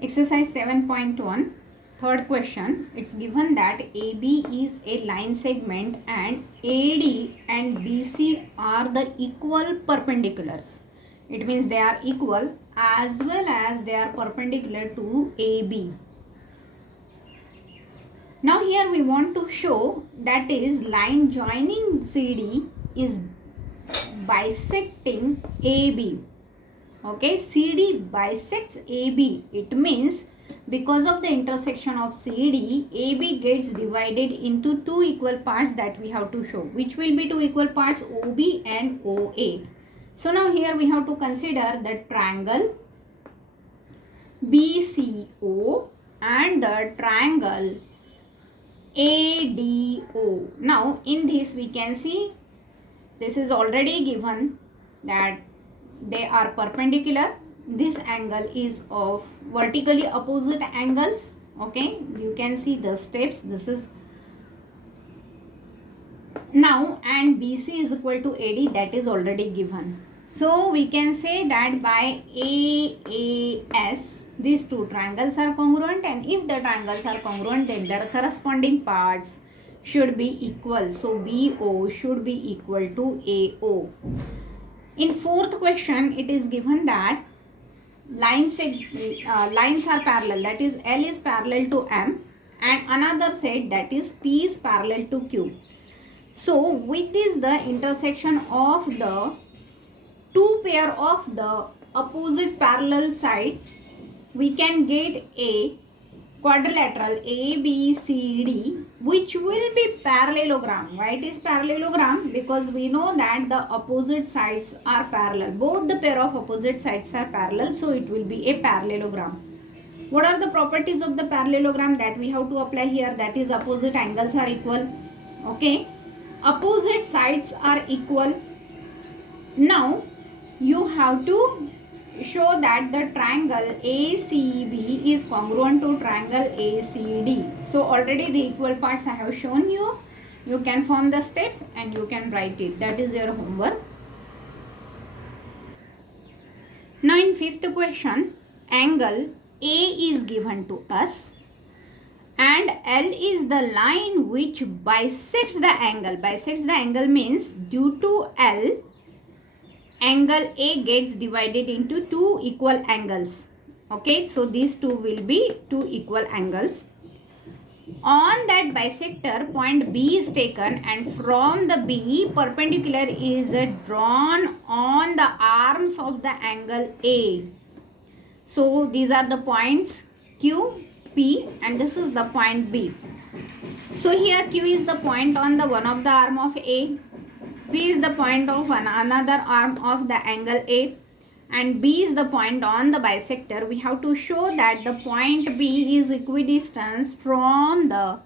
Exercise 7.1, third question. It's given that AB is a line segment and AD and BC are the equal perpendiculars. It means they are equal as well as they are perpendicular to AB. Now here we want to show that is line joining CD is bisecting AB. Okay, CD bisects AB. It means because of the intersection of CD, AB gets divided into two equal parts that we have to show. Which will be two equal parts? OB and OA. So now here we have to consider the triangle BCO and the triangle ADO. Now in this we can see this is already given that they are perpendicular. This angle is of vertically opposite angles. Okay, you can see the steps. This is now, and BC is equal to AD, that is already given. So we can say that by AAS these two triangles are congruent, and if the triangles are congruent then their corresponding parts should be equal. So BO should be equal to AO. In fourth question, it is given that lines are parallel, that is L is parallel to M, and another set that is P is parallel to Q. So with this, the intersection of the two pair of the opposite parallel sides, we can get a quadrilateral ABCD, which will be parallelogram. Why it is parallelogram? Because we know that the opposite sides are parallel. Both the pair of opposite sides are parallel, so it will be a parallelogram. What are the properties of the parallelogram that we have to apply here? That is, opposite angles are equal. Okay, opposite sides are equal. Now you have to show that the triangle ACB is congruent to triangle ACD. So already the equal parts I have shown you. You can form the steps and you can write it. That is your homework. Now in fifth question, angle A is given to us and L is the line which bisects the angle. Bisects the angle means due to L, angle A gets divided into two equal angles. Okay, so these two will be two equal angles. On that bisector, point B is taken, and from the B, perpendicular is drawn on the arms of the angle A. So these are the points Q, P, and this is the point B. So here Q is the point on the one of the arm of A, P is the point of another arm of the angle A, and B is the point on the bisector. We have to show that the point B is equidistant from the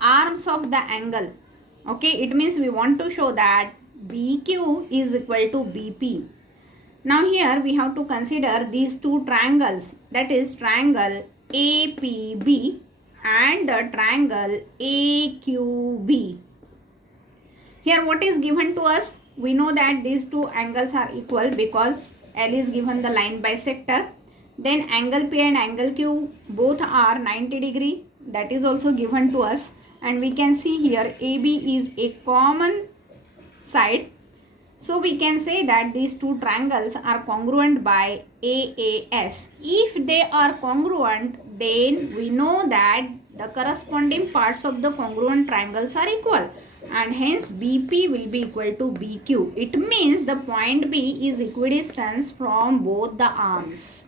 arms of the angle. Okay, it means we want to show that BQ is equal to BP. Now here we have to consider these two triangles, that is triangle APB and the triangle AQB. Here what is given to us? We know that these two angles are equal because L is given the line bisector. Then angle P and angle Q both are 90 degree. That is also given to us. And we can see here AB is a common side. So we can say that these two triangles are congruent by AAS. If they are congruent, then we know that the corresponding parts of the congruent triangles are equal, and hence BP will be equal to BQ. It means the point B is equidistant from both the arms.